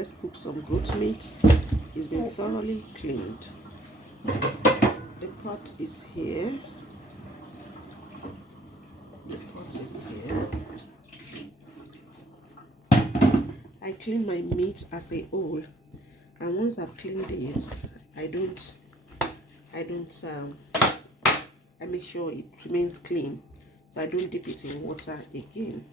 let's cook some goat meat. It's been thoroughly cleaned. The pot is here. The pot is here. I clean my meat as a whole, and once I've cleaned it, I make sure it remains clean, so I don't dip it in water again.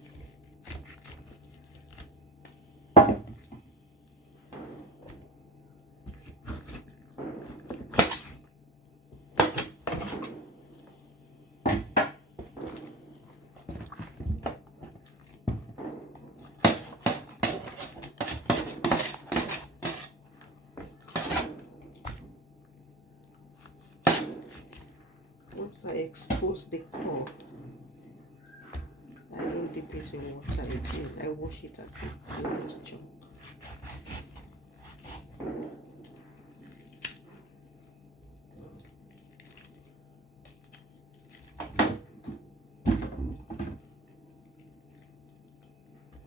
Once I expose the core, I don't dip it in water again. I wash it as a clean chunk.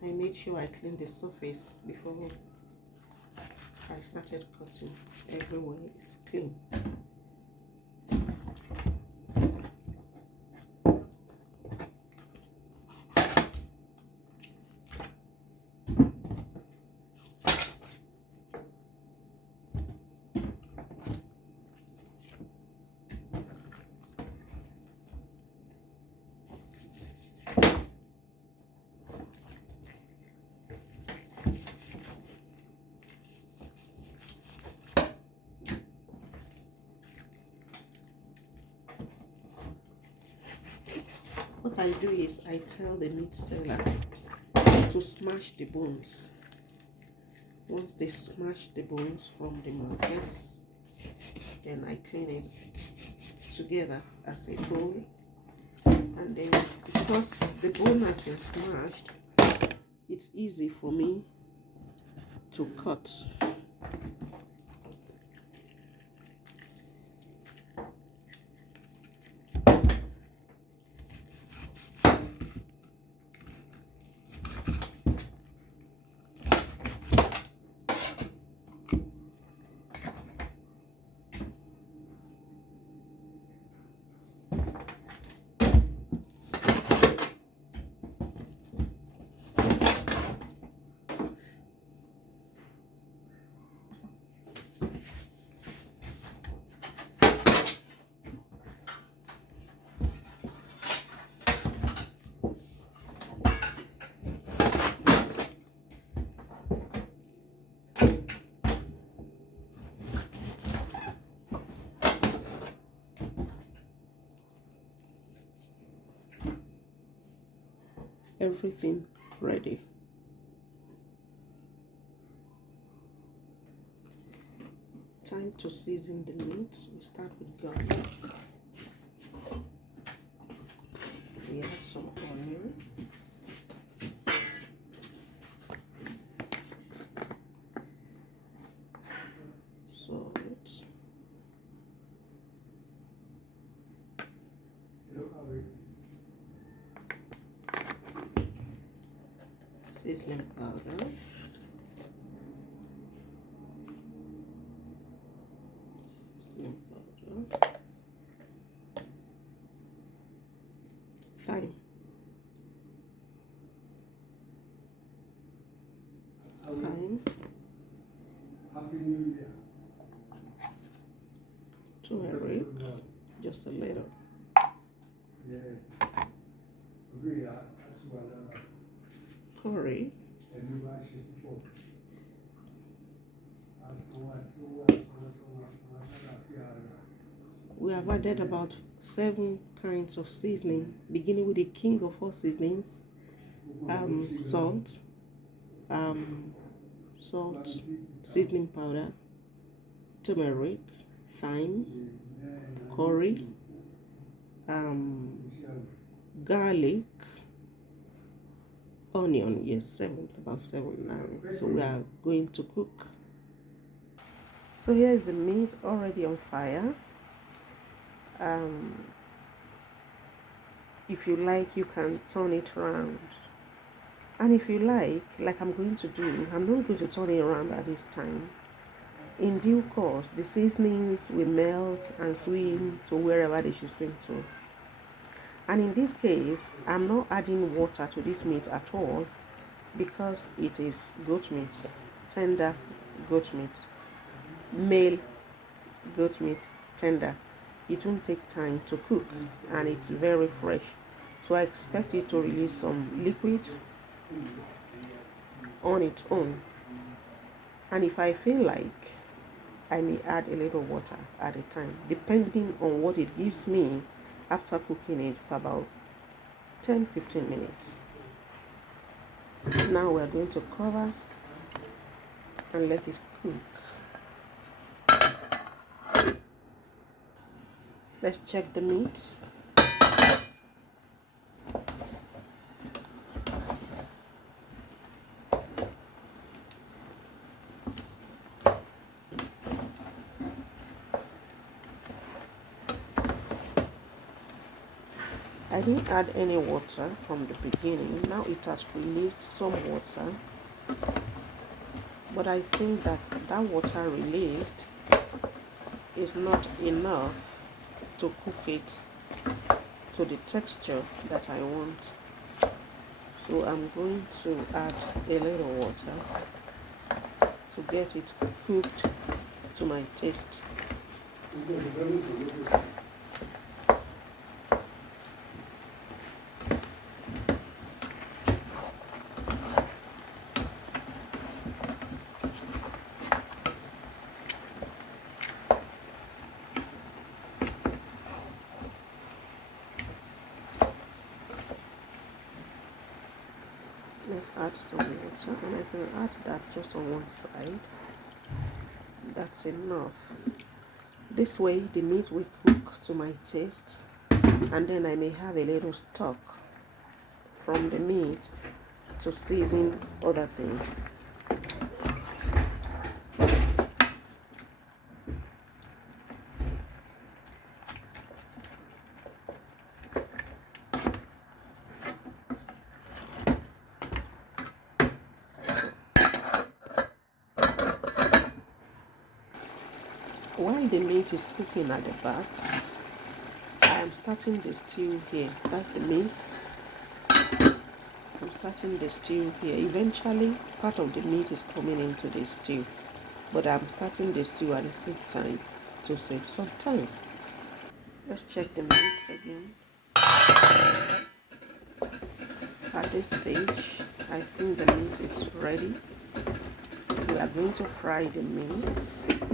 I made sure I cleaned the surface before I started cutting. Everywhere is clean. What I do is I tell the meat seller to smash the bones. Once they smash the bones from the markets, then I clean it together as a bowl. And then because the bone has been smashed, it's easy for me to cut. Everything ready. Time to season the meat. We start with garlic. We add some onion. Salt. Seasoning powder. Seasoning powder. Thyme. Thyme. Turmeric. Just a little. Curry. We have added about 7 kinds of seasoning, beginning with the king of all seasonings, salt, seasoning powder, turmeric, thyme, curry, garlic, onion. Yes, about 7 now. So we are going to cook. So here is the meat already on fire. If you like, you can turn it around And if you like I'm going to do, I'm not going to turn it around at this time. In due course, the seasonings will melt and swim to wherever they should swim to. And in this case, I'm not adding water to this meat at all because it is goat meat, tender goat meat, male goat meat, tender. It won't take time to cook and it's very fresh. So I expect it to release some liquid on its own. And if I feel like, I may add a little water at a time, depending on what it gives me after cooking it for about 10-15 minutes. Now we're going to cover and let it cook. Let's check the meat. I didn't add any water from the beginning. Now it has released some water, but I think that water released is not enough to cook it to the texture that I want. So I'm going to add a little water to get it cooked to my taste. Let's add some water, and I can add that just on one side. That's enough. This way the meat will cook to my taste, and then I may have a little stock from the meat to season other things. While the meat is cooking at the back, I am starting the stew here. That's the meat. I'm starting the stew here. Eventually, part of the meat is coming into the stew, but I'm starting the stew at the same time to save some time. Let's check the meats again. At this stage, I think the meat is ready. We are going to fry the meat.